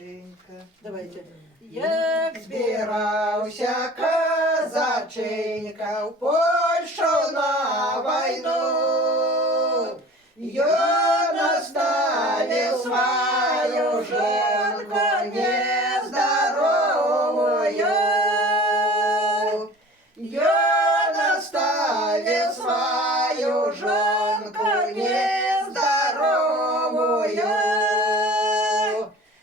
Козаченька. Давайте. Як збирався козаченька в Польщу на войну, я наставил свою женку нездоровую. Я наставил свою женку нездоровую.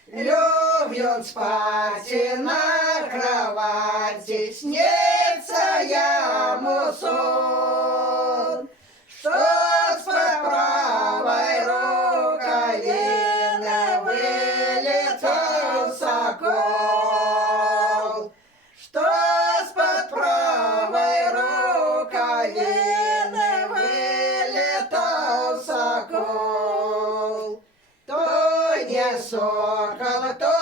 Любит спать на кровати, снится ему сон, что с правой рукавины вылетел сокол, что с правой рукавины вылетел сокол. То не сокол, то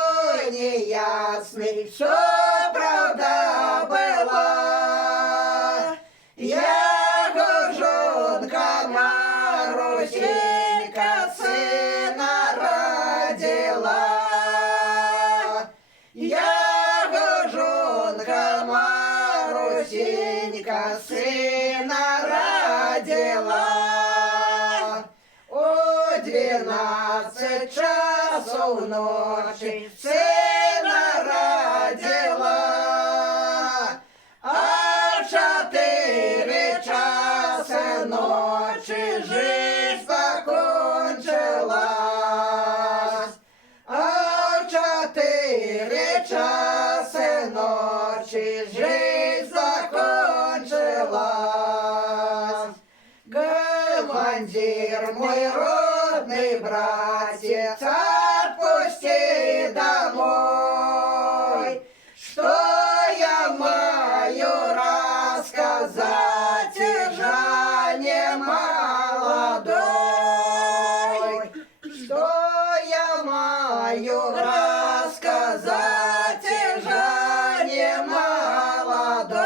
не ясный, все правда была. Я горжонка Марусенька сына родила. Я горжонка Марусенька сына родила. О 12 часов ночи сына родила, а 4 часа ночи жизнь закончилась, а 4 часа ночи жизнь закончилась. Командир мой родный братец, отпусти домой, что я маю рассказать Жанне молодой, что я маю рассказать Жанне молодой.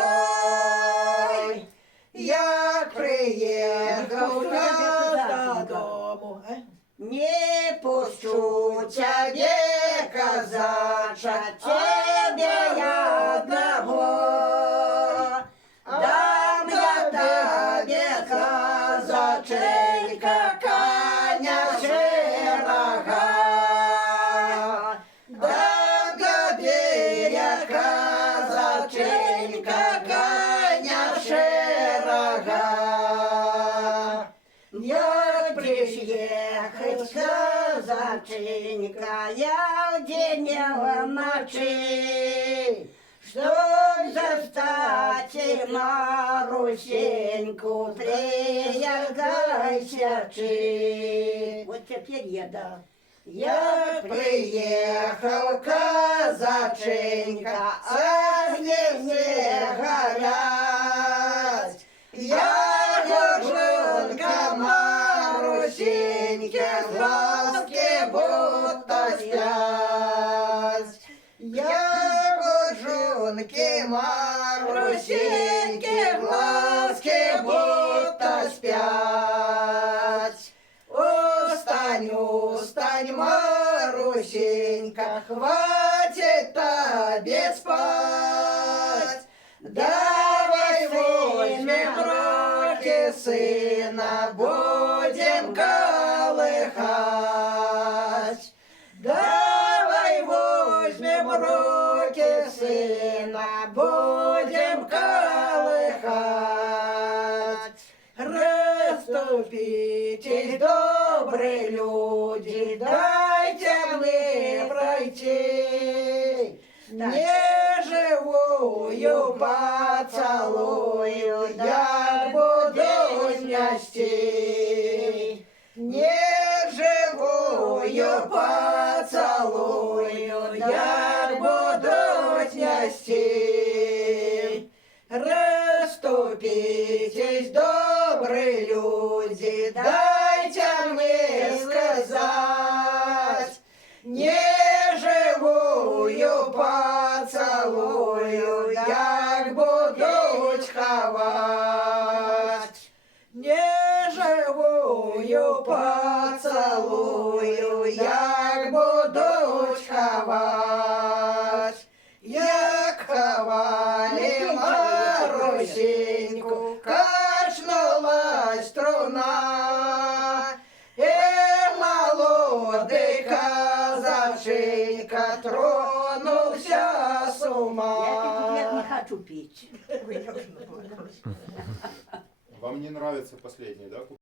Я приехал додому, не пущу тебе, казача, тебе я одного. Дам я тебе, казаченька, коня широга. Дам тебе я, казаченька, коня широга. Я приехать, казаченька, я в день ночи, чтоб застать Марусеньку, приезжайся ты. Вот теперь я, да. Я приехал, казаченька, огни не горят. Я горжонка Марусеньке, глазки будто спят. Я горжонке Марусеньке, глазки будто спят. Устань, устань, Марусенька, хватит тебе спать. Давай возьмем в руки сына, будем колыхать. Давай возьмем в руки сына, будем колыхать. Расступитесь, добрые люди, дайте мне пройти. Неживую поцелую, я буду нести. Неживую поцелую, я буду нести. Расступитесь, добрые люди, дайте мне сказать. Неживую поцелую, як будуть ховать. Неживую поцелую, як будуть ховать. песеньку, качнулась струна, молодий казаченька тронувся з Я ума. не хочу петь. Вам не нравится последний, да?